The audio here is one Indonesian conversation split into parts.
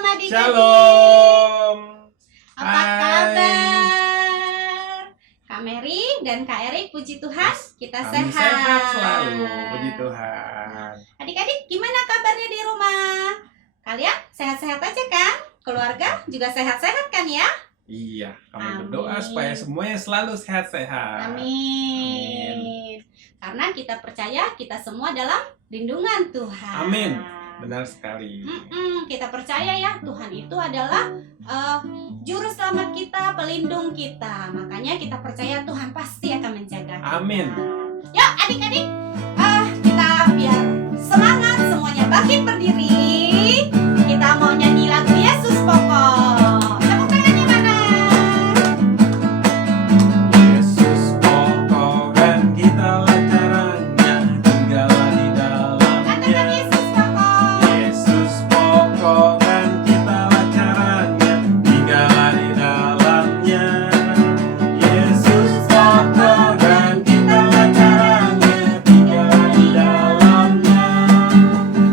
Shalom adik-adik. Shalom. Apa Hai. kabar? Kak Mary dan Kak Erik, puji Tuhan kita Kami sehat. sehat selalu, puji Tuhan. Adik-adik, gimana kabarnya di rumah? Kalian sehat-sehat aja kan? Keluarga juga sehat-sehat kan ya? Iya, kami Amin. berdoa supaya semuanya selalu sehat-sehat. Amin. Karena kita percaya kita semua dalam lindungan Tuhan. Amin. Benar sekali. Kita percaya ya Tuhan itu adalah juru selamat kita, pelindung kita. Makanya kita percaya Tuhan pasti akan menjaga kita. Amin. Yuk adik-adik, kita biar semangat semuanya bangkit berdiri. Kita mau nyanyi lagu Yesus Pokok. Tepuk tangannya mana? Yesus pokok dan kitalah caranya, tinggallah di Katakan dalamnya. Yesus Pokok. Yesus pokok dan kitalah caranya, tinggallah di dalamnya. Yesus pokok dan kitalah caranya, tinggallah di dalamnya.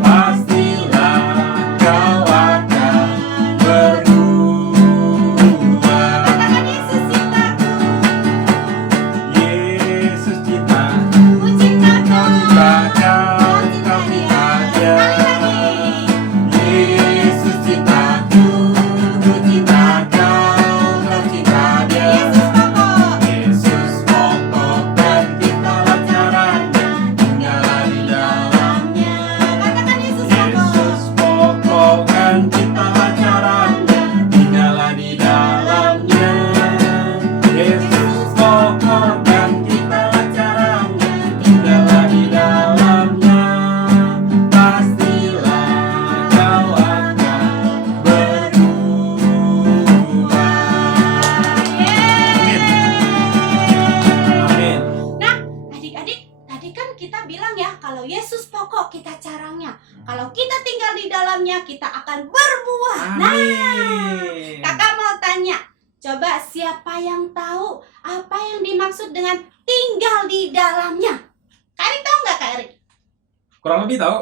Pastilah kau akan berbuah. Katakan Yesus cintaku, Yesus cinta, ku cinta kau. cinta kau, Kau cinta kau dia. cinta dia. Kali lagi. Yesus cintaku, ku cinta kau, kau cinta dia. Yesus Pokok. Yesus pokok dan kitalah caranya, tinggallah di dalamnya. Katakan Yesus Pokok. Yesus pokok dan kitalah caranya, tinggallah di dalamnya. Yesus pokok dan kitalah caranya, tinggallah di dalamnya. Pastilah kau akan berbuah. Amin. Nah, adik-adik, tadi kan kita bilang ya, kalau Yesus pokok kita caranya. Kalau kita tinggal di dalamnya, kita akan berbuah. Nah, Amin. kakak mau tanya, coba siapa yang tahu apa yang dimaksud dengan tinggal di dalamnya? Kak Erik tahu nggak Kak Erik? Kurang lebih tahu.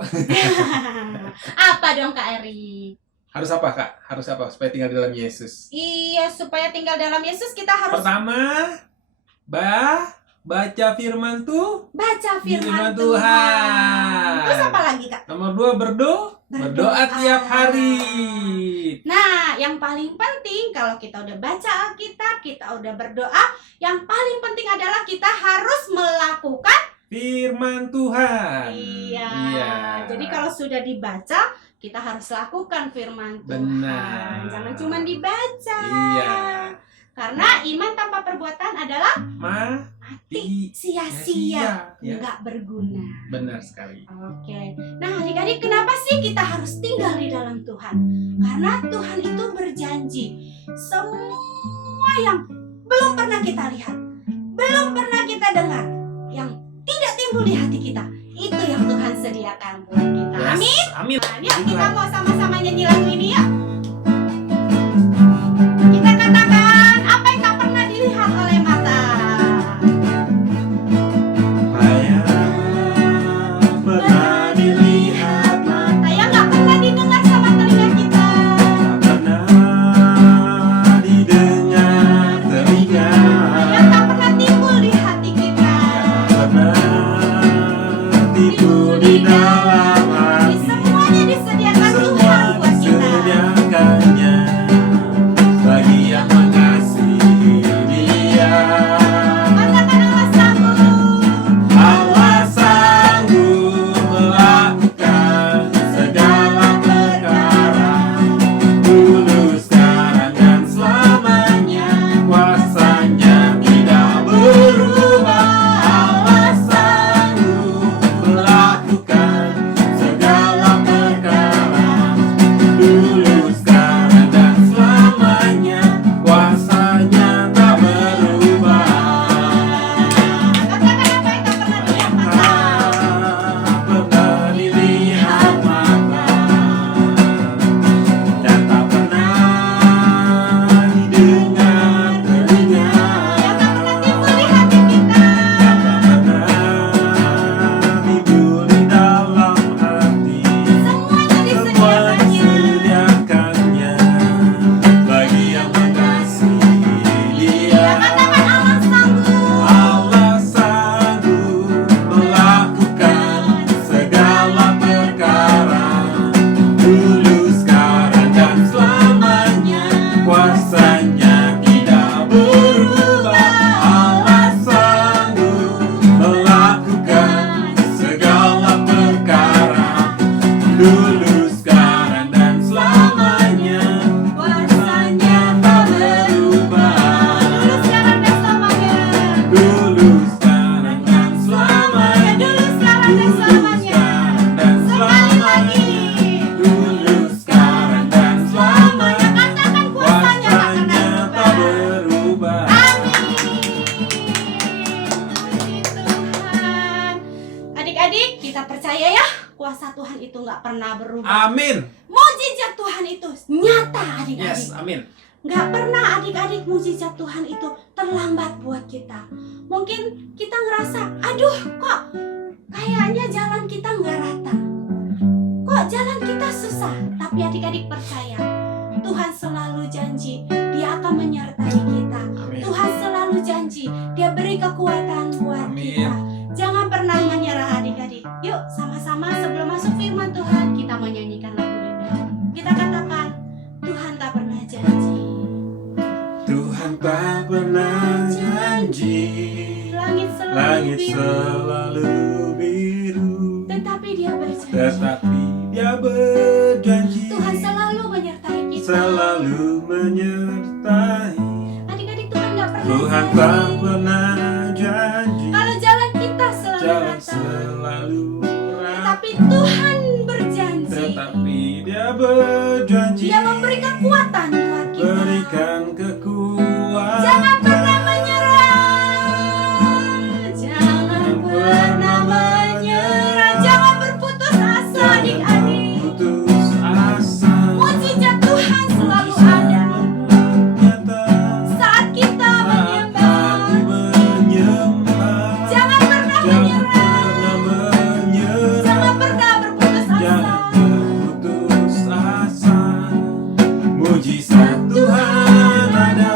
Apa dong Kak Erik? Harus apa, Kak? Harus apa supaya tinggal di dalam Yesus? Iya, supaya tinggal dalam Yesus kita harus Pertama, baca firman baca firman Firman Tuhan. Tuhan. Terus apa lagi Kak? Nomor 2, berdoa tiap hari. Nah, yang paling penting kalau kita udah baca Alkitab, kita udah berdoa, yang paling penting adalah kita harus melakukan. Firman Tuhan. Iya. Jadi kalau sudah dibaca, kita harus lakukan firman Tuhan. Benar. Jangan cuma dibaca. Iya. Karena iman tanpa perbuatan adalah Mati. sia-sia, Ya. nggak berguna. Benar sekali. Oke. Nah, adik-adik, kenapa sih kita harus tinggal di dalam Tuhan? Karena Tuhan itu berjanji semua yang belum pernah kita lihat, belum pernah kita dengar, yang tidak timbul di hati kita, itu yang Tuhan sediakan buat kita. Yes. Amin. Amin. Nah, yuk kita mau sama-sama nyanyi lagu ini ya. Kita katakan apa yang tak pernah dilihat oleh mata. Saya pernah dilihat mata, Yang nggak pernah didengar sama telinga kita. pernah didengar telinga, Yang tak pernah timbul di hati kita. pernah timbul di dalam Ini hati. semuanya disediakan Tuhan Semua buat kita. disediakan nggak pernah berubah. Amin. Mujizat Tuhan itu nyata adik-adik. Yes, amin. Nggak pernah adik-adik mujizat Tuhan itu terlambat buat kita. Mungkin kita ngerasa, aduh kok kayaknya jalan kita nggak rata. Kok jalan kita susah. Tapi adik-adik percaya, Tuhan selalu janji Dia akan menyertai kita. Amin. Tuhan selalu janji Dia beri kekuatan buat Amin. kita. Jangan pernah menyerah adik-adik. Yuk sama-sama sebelum masuk firman Tuhan kita menyanyikan lagu ini. Kita katakan, Tuhan tak pernah janji. Tuhan tak pernah janji. Langit selalu Langit biru, selalu biru, tetapi Dia berjanji. tetapi Dia berjanji Tuhan selalu menyertai kita. selalu menyertai. Adik-adik, Tuhan gak pernah Tuhan janji. tak pernah janji. Kalau jalan kita selalu Jalan rata, selalu rata, tapi Tuhan berjanji. tetapi Dia berjanji Dia memberi kekuatan buat kita. berikan kekuatan. Jangan pernah menyerah. Jangan pernah menyerah. Jangan berputus asa adik-adik. Putus asa. Mujizat Tuhan selalu Mujizat ada nyata saat kita saat menyembah. hati menyembah. Jangan pernah Jangan menyerah. pernah menyerah. Jangan pernah berputus Jangan asa. berputus asa. Mujizat Tuhan ada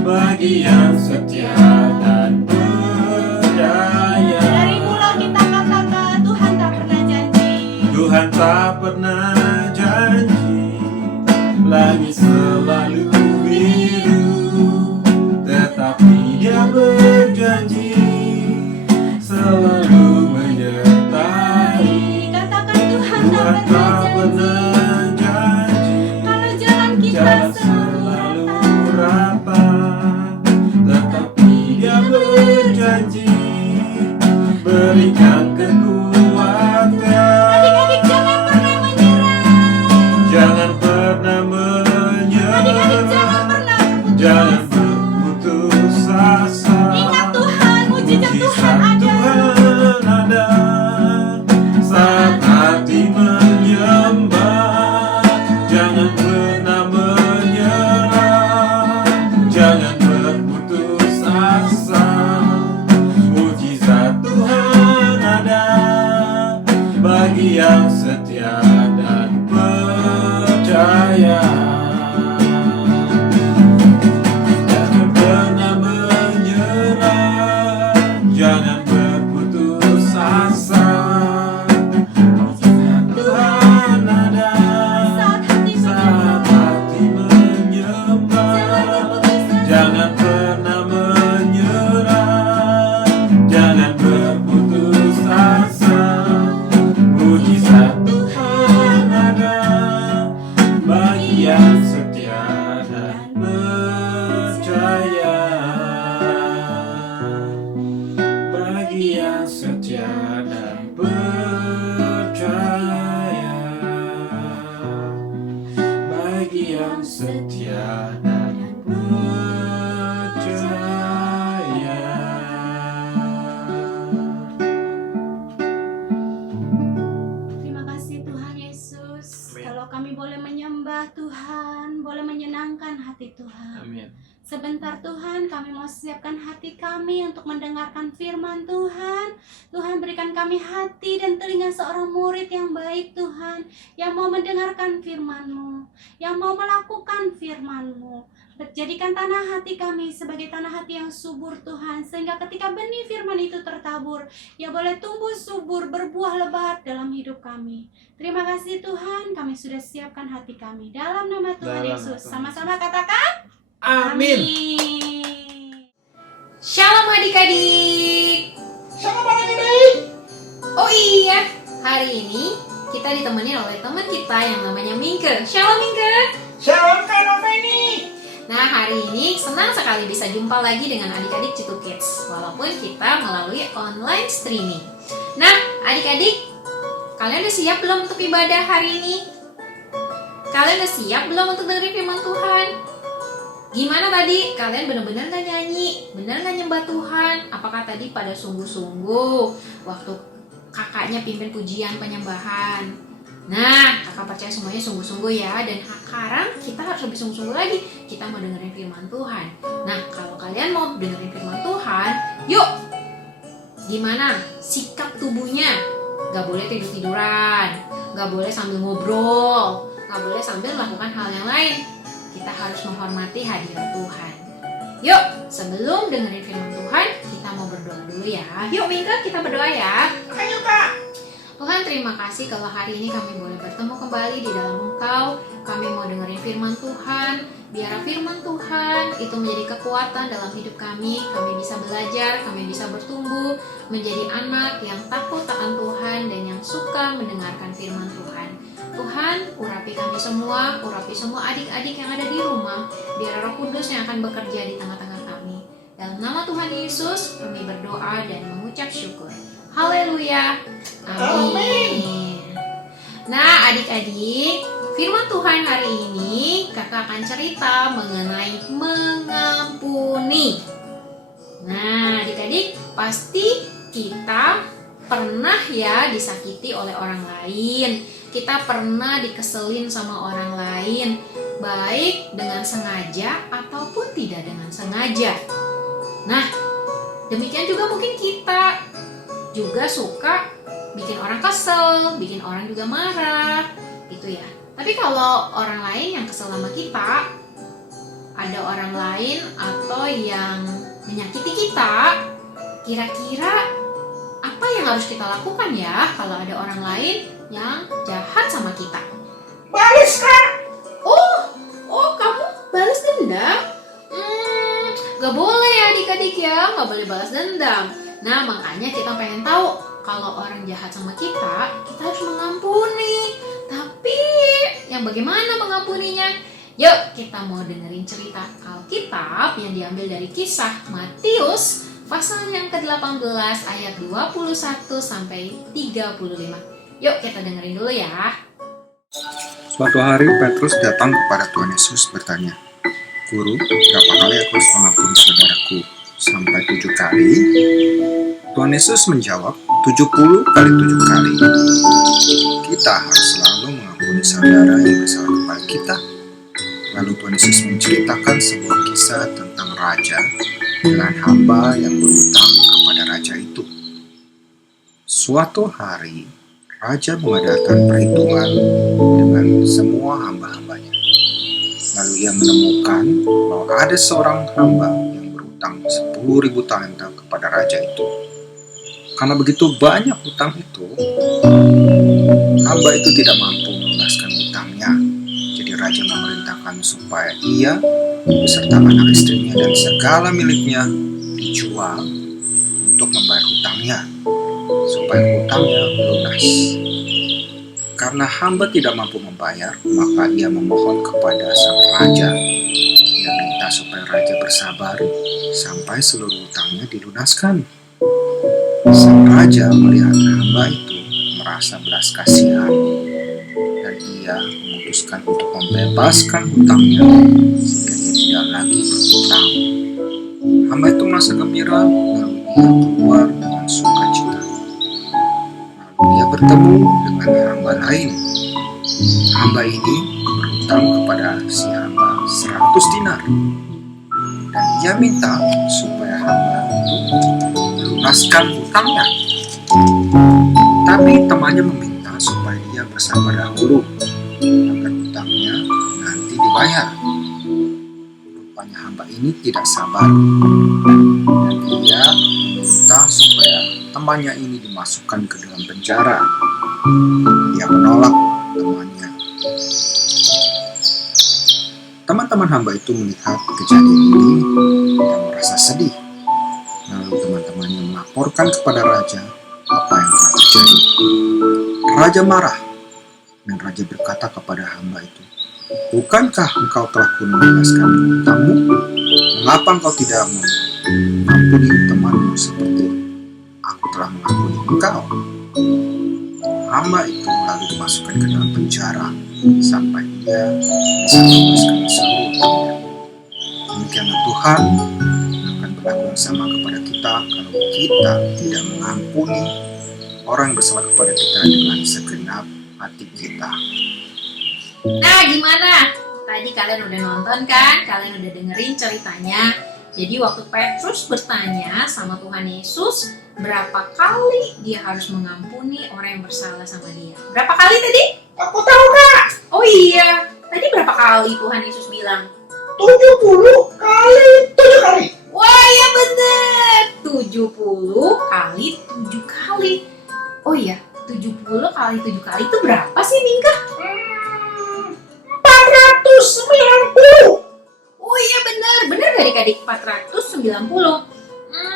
bagi yang setia dan percaya. Dari mulut kita katakan, Tuhan tak pernah janji. Tuhan tak pernah janji. Langit selalu biru, tetapi Dia berjanji selalu menyertai. Katakan, Tuhan tak Tuhan pernah tak janji. pernah janji. Kalau jalan kita Jalan selalu selalu rata, rata, tetapi Dia berjanji berikan kekuatan. adik-adik jangan pernah menyerah. Jangan pernah Adik-adik jangan menyerah. pernah berputus Jangan asa. berputus asa. Ingat Tuhan, mujizat Tuhan ada. Tuhan ada saat hati menyembah. Jangan pernah menyerah. Jangan berputus asa. Mujizat Tuhan ada bagi yang setia dan percaya. Jangan pernah menyerah. Jangan berputus asa. Mujizat Tuhan ada Saat hati saat hati menyembah. jangan berputus asa. Jangan pernah menyerah. Jangan berputus asa. Mujizat Tuhan ada bagi yang setia dan percaya. Bagi yang setia dan percaya. Bagi yang setia dan percaya. Terima kasih Tuhan Yesus. Amin. Kalau kami boleh menyembah Tuhan, boleh menyenangkan hati Tuhan. Amin. Sebentar Tuhan, kami mau siapkan hati kami untuk mendengarkan firman Tuhan. Tuhan berikan kami hati dan telinga seorang murid yang baik Tuhan, yang mau mendengarkan firman-Mu, yang mau melakukan firman-Mu. Jadikan tanah hati kami sebagai tanah hati yang subur Tuhan, sehingga ketika benih firman itu tertabur, ya boleh tumbuh subur, berbuah lebat dalam hidup kami. Terima kasih Tuhan, kami sudah siapkan hati kami. Dalam nama Tuhan Dalam Yesus, nama sama-sama katakan, Amin. Shalom adik-adik. Shalom adik-adik. Oh iya, hari ini kita ditemani oleh teman kita yang namanya Mingke. Shalom Mingke. Shalom Kak Noveni. Nah, hari ini senang sekali bisa jumpa lagi dengan adik-adik Citu Kids, walaupun kita melalui online streaming. Nah, adik-adik, kalian udah siap belum untuk ibadah hari ini? Kalian udah siap belum untuk dengerin firman Tuhan? Gimana tadi? Kalian benar-benar gak nyanyi? Benar gak nyembah Tuhan? Apakah tadi pada sungguh-sungguh waktu kakaknya pimpin pujian penyembahan. Nah, kakak percaya semuanya sungguh-sungguh ya. Dan sekarang kita harus lebih sungguh-sungguh lagi. Kita mau dengerin firman Tuhan. Nah, kalau kalian mau dengerin firman Tuhan, yuk! Gimana sikap tubuhnya? Gak boleh tidur-tiduran, gak boleh sambil ngobrol, gak boleh sambil melakukan hal yang lain. Kita harus menghormati hadirat Tuhan. Yuk, sebelum dengerin firman Tuhan, kita mau berdoa dulu ya. Yuk Mingke, kita berdoa ya. Ayo Kak. Tuhan, terima kasih kalau hari ini kami boleh bertemu kembali di dalam Engkau. Kami mau dengerin firman Tuhan. Biar firman Tuhan itu menjadi kekuatan dalam hidup kami. Kami bisa belajar, kami bisa bertumbuh menjadi anak yang takut akan Tuhan dan yang suka mendengarkan firman Tuhan. Tuhan, urapi kami semua, urapi semua adik-adik yang ada di rumah. Biar Roh Kudus yang akan bekerja di tengah-tengah kami. Dalam nama Tuhan Yesus, kami berdoa dan mengucap syukur. Haleluya. Amin. Nah, adik-adik, firman Tuhan hari ini kakak akan cerita mengenai mengampuni. Nah, adik-adik, pasti kita pernah ya disakiti oleh orang lain. Kita pernah dikeselin sama orang lain, baik dengan sengaja ataupun tidak dengan sengaja. Nah, demikian juga mungkin kita juga suka bikin orang kesel, bikin orang juga marah, gitu ya. Tapi kalau orang lain yang kesel sama kita, ada orang lain atau yang menyakiti kita, kira-kira apa yang harus kita lakukan ya kalau ada orang lain yang jahat sama kita? Balas Kak. Oh, kamu balas dendam? Gak boleh ya adik-adik ya, gak boleh balas dendam. Nah, makanya kita pengen tahu kalau orang jahat sama kita harus mengampuni. Tapi yang bagaimana mengampuninya? Yuk, kita mau dengerin cerita Alkitab yang diambil dari Kisah Matius pasal yang ke-18 ayat 21 sampai 35. Yuk, kita dengerin dulu ya. Suatu hari Petrus datang kepada Tuhan Yesus bertanya, "Guru, berapa kali aku harus mengampuni saudaraku? Sampai 7 kali?" Tuhan Yesus menjawab, 70 kali 7 kali. Kita harus selalu mengampuni saudara yang bersalah kepada kita. Lalu Tuhan Yesus menceritakan sebuah kisah tentang raja dengan hamba yang berhutang kepada raja itu. Suatu hari, raja mengadakan perhitungan dengan semua hamba-hambanya. Lalu ia menemukan bahwa ada seorang hamba yang berhutang 10.000 talenta kepada raja itu. Karena begitu banyak hutang itu, hamba itu tidak mampu melunaskan hutangnya. Jadi raja memerintahkan supaya ia beserta anak istrinya dan segala miliknya dijual untuk membayar hutangnya, supaya hutangnya lunas. Karena hamba tidak mampu membayar, maka ia memohon kepada sang raja. Ia minta supaya raja bersabar sampai seluruh hutangnya dilunaskan. Sang raja melihat hamba itu merasa belas kasihan, dan ia memutuskan untuk membebaskan hutangnya sehingga ia tidak lagi berhutang. Hamba itu merasa gembira, lalu ia keluar dengan sukacita. Lalu ia bertemu dengan hamba lain. Hamba ini berhutang kepada si hamba 100 dinar, dan ia minta supaya hamba itu melunaskan hutangnya. Tapi temannya meminta supaya ia bersabar dahulu agar hutangnya nanti dibayar. Rupanya hamba ini tidak sabar, dan ia meminta supaya temannya ini dimasukkan ke dalam penjara. Ia menolak temannya. Teman-teman hamba itu melihat kejadian ini dan merasa sedih. Lalu teman-temannya melaporkan kepada raja apa yang telah terjadi. Raja marah, dan raja berkata kepada hamba itu, "Bukankah engkau telah pun melunaskan hutangmu? Mengapa engkau tidak mengampuni temanmu seperti aku telah mengampuni engkau?" Hamba itu lalu dimasukkan ke dalam penjara sampai ia bisa melunaskan seluruh hutangnya. Demikianlah Tuhan akan berlaku yang sama kepada kita kalau kita tidak mengampuni orang yang bersalah kepada kita dengan segenap hati kita. Nah, gimana? Tadi kalian udah nonton kan? Kalian udah dengerin ceritanya. Jadi waktu Petrus bertanya sama Tuhan Yesus, berapa kali dia harus mengampuni orang yang bersalah sama dia? Berapa kali tadi? Aku tahu Kak. Oh iya, tadi berapa kali Tuhan Yesus bilang? 70 kali 7 kali. Wah, ya bener. 70 kali 7 kali. Oh iya, 70 kali 7 kali itu berapa sih, Mingga? 490. Oh iya bener gak adik-adik 490.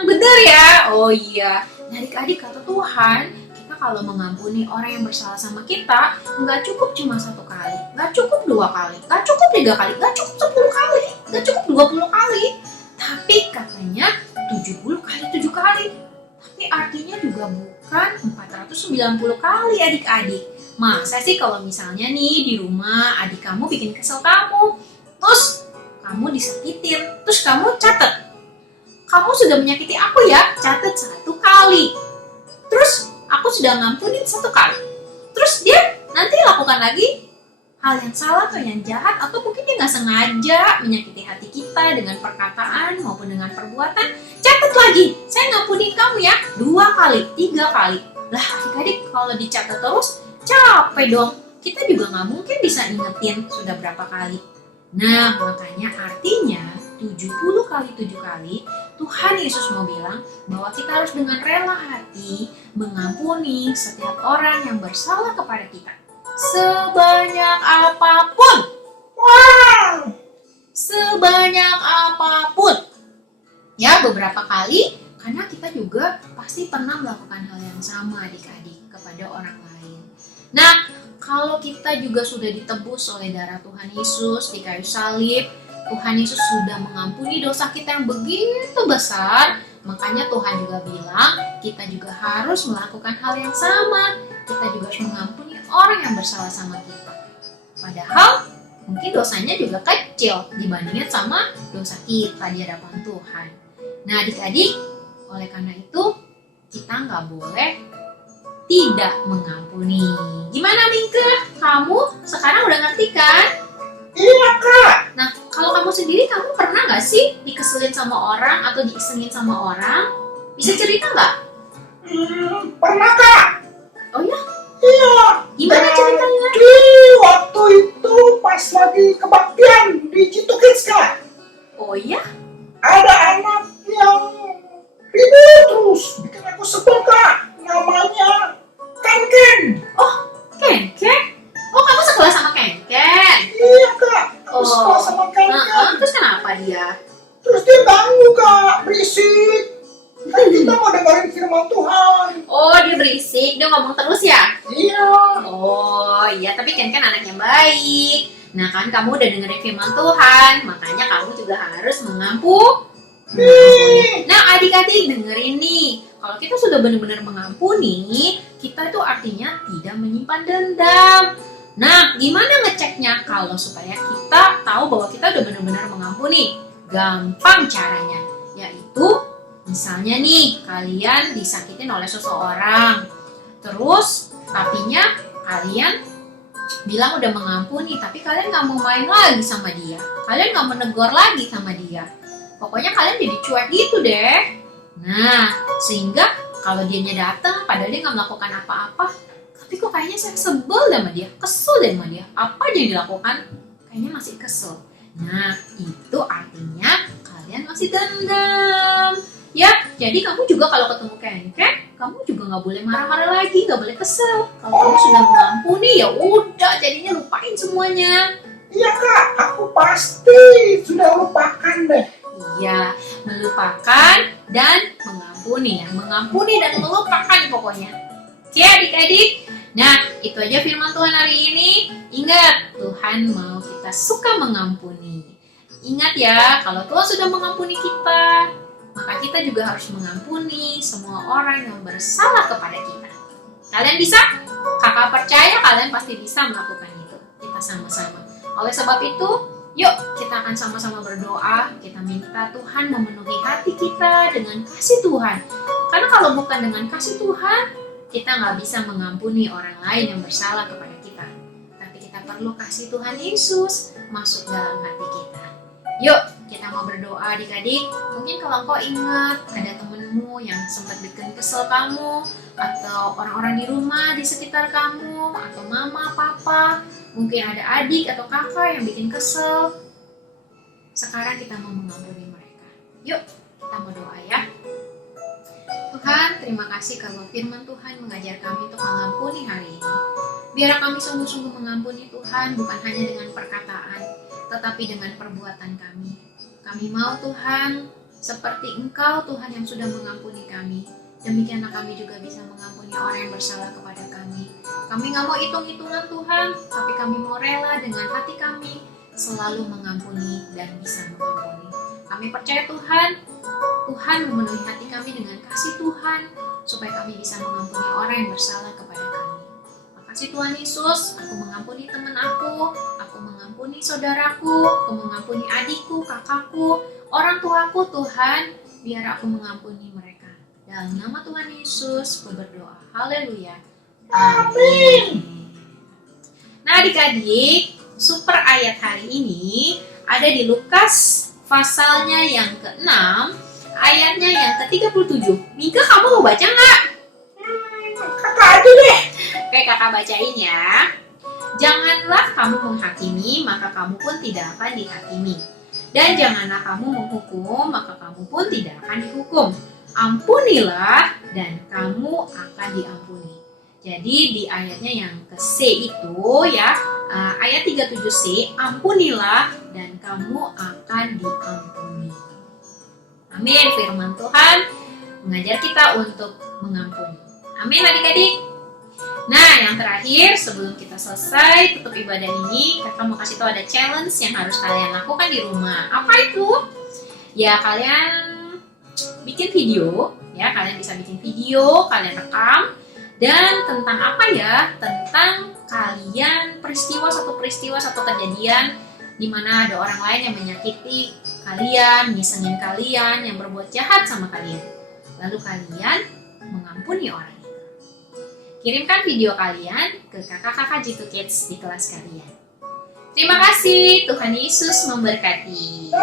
Bener ya. Oh iya. Nah, adik-adik kata Tuhan, kita kalau mengampuni orang yang bersalah sama kita, nggak cukup cuma 1 kali, nggak cukup 2 kali, nggak cukup 3 kali, nggak cukup 10 kali, nggak cukup 20 kali, tapi katanya 70 kali 7 kali. Tapi artinya juga bukan 490 kali adik-adik. Masa sih kalau misalnya nih di rumah adik kamu bikin kesel kamu, terus kamu disakitin, terus kamu catat, kamu sudah menyakiti aku ya, catat 1 kali. Terus aku sudah ngampunin 1 kali. Terus dia nanti lakukan lagi hal yang salah atau yang jahat, atau mungkin dia nggak sengaja menyakiti hati kita dengan perkataan maupun dengan perbuatan, catat lagi, saya ngampunin kamu ya 2 kali, 3 kali. Lah adik-adik kalau dicatat terus capek dong. Kita juga nggak mungkin bisa ingetin sudah berapa kali. Nah, makanya artinya 70 kali 7 kali Tuhan Yesus mau bilang bahwa kita harus dengan rela hati mengampuni setiap orang yang bersalah kepada kita. Sebanyak apapun. Wow. Sebanyak apapun. Ya, beberapa kali karena kita juga pasti pernah melakukan hal yang sama adik-adik kepada orang lain. Nah, kalau kita juga sudah ditebus oleh darah Tuhan Yesus di kayu salib, Tuhan Yesus sudah mengampuni dosa kita yang begitu besar, makanya Tuhan juga bilang kita juga harus melakukan hal yang sama. Kita juga harus mengampuni orang yang bersalah sama kita. Padahal mungkin dosanya juga kecil dibandingin sama dosa kita di hadapan Tuhan. Nah adik-adik, oleh karena itu kita nggak boleh tidak mengampuni. Gimana Mingke? Kamu sekarang udah ngerti kan? Iya Kak. Nah, kalau kamu sendiri, kamu pernah nggak sih dikeselin sama orang atau diisengin sama orang? Bisa cerita nggak? Pernah Kak. Oh ya? Iya. Gimana ceritanya? Jadi waktu itu pas lagi kebaktian di Citu Kids Kak. Oh ya? Ada anak yang ribut terus bikin aku sebel Kak. Namanya Ken. Oh, Ken? Oh, kamu sekolah sama Ken? Iya Kak. Aku Oh. sekolah sama Ken. Terus kenapa dia? Terus dia ganggu Kak, berisik. Kan kita mau dengerin firman Tuhan. Oh, dia berisik, dia ngomong terus ya? Iya. Oh iya, tapi Ken anak yang baik. Nah kan kamu udah dengerin firman Tuhan, makanya kamu juga harus mengampuni. Nah adik-adik dengerin nih, kalau kita sudah benar-benar mengampuni, kita itu artinya tidak menyimpan dendam. Nah gimana ngeceknya kalau supaya kita tahu bahwa kita udah benar-benar mengampuni? Gampang caranya, yaitu misalnya nih kalian disakitin oleh seseorang, terus tapinya kalian bilang udah mengampuni, tapi kalian gak mau main lagi sama dia, kalian gak mau negor lagi sama dia, pokoknya kalian jadi cuek gitu deh. Nah sehingga kalau dianya datang padahal dia gak melakukan apa-apa, tapi kok kayaknya saya sebel sama dia, kesel deh sama dia, apa aja yang dilakukan kayaknya masih kesel. Nah itu artinya kalian masih dendam ya. Jadi kamu juga kalau ketemu Ken, kamu juga nggak boleh marah-marah lagi, nggak boleh kesel. Kalau kamu sudah mengampuni ya udah, jadinya lupain semuanya. Iya Kak, aku pasti sudah lupakan deh. Iya, melupakan dan mengampuni ya, mengampuni dan melupakan pokoknya. Oke adik-adik, nah itu aja firman Tuhan hari ini. Ingat, Tuhan mau kita suka mengampuni. Ingat ya, kalau Tuhan sudah mengampuni kita, maka kita juga harus mengampuni semua orang yang bersalah kepada kita. Kalian bisa? Kakak percaya kalian pasti bisa melakukan itu. Kita sama-sama. Oleh sebab itu, yuk kita akan sama-sama berdoa. Kita minta Tuhan memenuhi hati kita dengan kasih Tuhan. Karena kalau bukan dengan kasih Tuhan, kita nggak bisa mengampuni orang lain yang bersalah kepada kita. Tapi kita perlu kasih Tuhan Yesus masuk dalam hati kita. Yuk, kita mau berdoa adik-adik. Mungkin kalau engkau ingat ada temenmu yang sempat bikin kesel kamu, atau orang-orang di rumah di sekitar kamu, atau mama, papa, mungkin ada adik atau kakak yang bikin kesel. Sekarang kita mau mengampuni mereka. Yuk, kita mau doa ya. Tuhan, terima kasih kalau firman Tuhan mengajar kami untuk mengampuni hari ini. Biar kami sungguh-sungguh mengampuni Tuhan, bukan hanya dengan perkataan, tetapi dengan perbuatan kami. Kami mau Tuhan, seperti Engkau Tuhan yang sudah mengampuni kami. Demikianlah kami juga bisa mengampuni orang yang bersalah kepada kami. Kami gak mau hitung-hitungan Tuhan, tapi kami mau rela dengan hati kami selalu mengampuni dan bisa mengampuni. Kami percaya Tuhan memenuhi hati kami dengan kasih Tuhan, supaya kami bisa mengampuni orang yang bersalah kepada kami. Makasih Tuhan Yesus, aku mengampuni teman aku mengampuni saudaraku, aku mengampuni adikku, kakakku, orang tuaku Tuhan, biar aku mengampuni mereka. Dalam nama Tuhan Yesus, aku berdoa. Haleluya. Amin. Nah adik-adik, super ayat hari ini ada di Lukas pasalnya yang ke-6, ayatnya yang ke-37. Mika, kamu mau baca nggak? Kakak aja deh. Oke, kakak bacain ya. Janganlah kamu menghakimi, maka kamu pun tidak akan dihakimi. Dan janganlah kamu menghukum, maka kamu pun tidak akan dihukum. Ampunilah, dan kamu akan diampuni. Jadi di ayatnya yang ke-C itu ya, ayat 37C, ampunilah dan kamu akan diampuni. Amin, firman Tuhan mengajar kita untuk mengampuni. Amin adik-adik. Nah yang terakhir sebelum kita selesai tutup ibadah ini, kakak mau kasih tahu ada challenge yang harus kalian lakukan di rumah. Apa itu? Ya kalian bikin video, ya kalian bisa bikin video, kalian rekam. Dan tentang apa ya? Tentang kalian satu peristiwa, satu kejadian di mana ada orang lain yang menyakiti kalian, ngisengin kalian, yang berbuat jahat sama kalian. Lalu kalian mengampuni orang itu. Kirimkan video kalian ke kakak-kakak G2 Kids di kelas kalian. Terima kasih, Tuhan Yesus memberkati.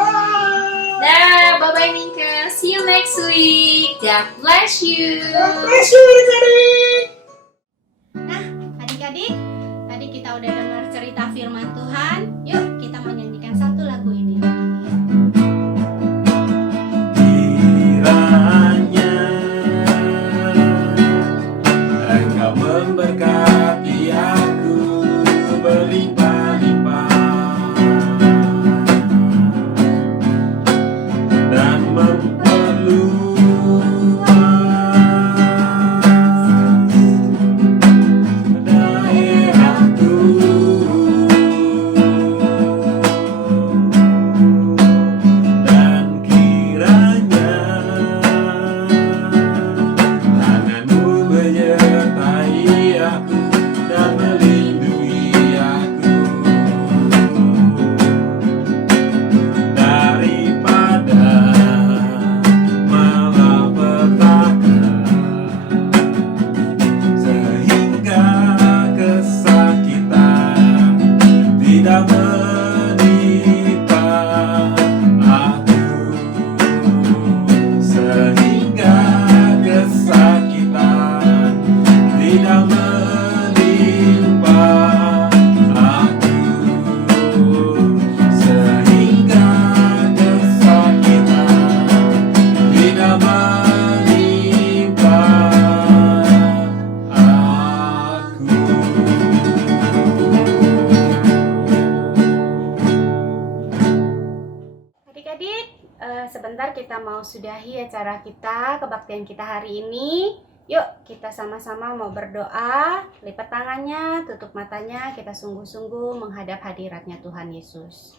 Dah, bye-bye Minka. See you next week. God bless you. God bless you, adik-adik. Nah, adik-adik, tadi kita udah dengar cerita firman Tuhan. Yuk, kita menyanyikan satu lagu ini lagi. Kiranya Engkau memberkati aku berlimpah-limpah dan memperluas daerahku. Dan kiranya tanganmu menyertai aku dan melindungi aku daripada malapetaka, sehingga kesakitan tidak menimpa aku, sehingga kesakitan tidak menimpa aku, sehingga kesakitan tidak menimpa Adik-adik, sebentar kita mau sudahi acara kita, kebaktian kita hari ini. Yuk, kita sama-sama mau berdoa, lipat tangannya, tutup matanya, kita sungguh-sungguh menghadap hadiratnya Tuhan Yesus.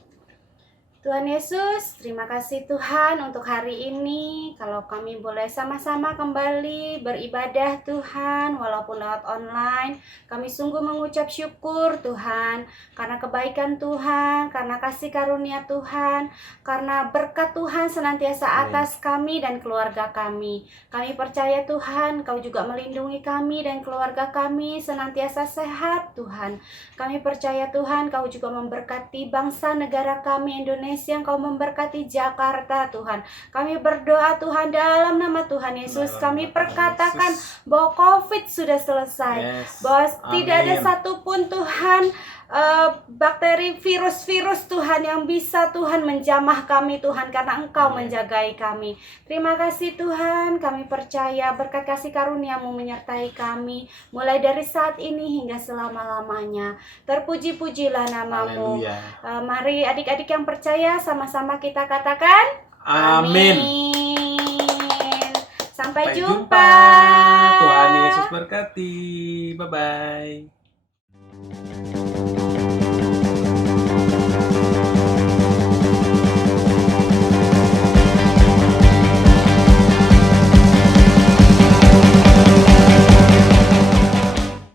Tuhan Yesus, terima kasih Tuhan untuk hari ini. Kalau kami boleh sama-sama kembali beribadah Tuhan, walaupun lewat online, kami sungguh mengucap syukur Tuhan, karena kebaikan Tuhan, karena kasih karunia Tuhan, karena berkat Tuhan senantiasa atas kami dan keluarga kami. Kami percaya Tuhan, Kau juga melindungi kami dan keluarga kami senantiasa sehat Tuhan. Kami percaya Tuhan, Kau juga memberkati bangsa negara kami Indonesia, Engkau memberkati Jakarta Tuhan. Kami berdoa Tuhan dalam nama Tuhan Yesus, kami perkatakan bahwa COVID sudah selesai, bahwa tidak ada satupun Tuhan bakteri, virus-virus Tuhan yang bisa Tuhan menjamah kami Tuhan, karena Engkau menjagai kami. Terima kasih Tuhan, kami percaya berkat kasih karunia-Mu menyertai kami mulai dari saat ini hingga selama-lamanya. Terpuji-pujilah nama-Mu. Mari adik-adik yang percaya sama-sama kita katakan Amin. Sampai Sampai jumpa. Tuhan Yesus berkati. Bye-bye.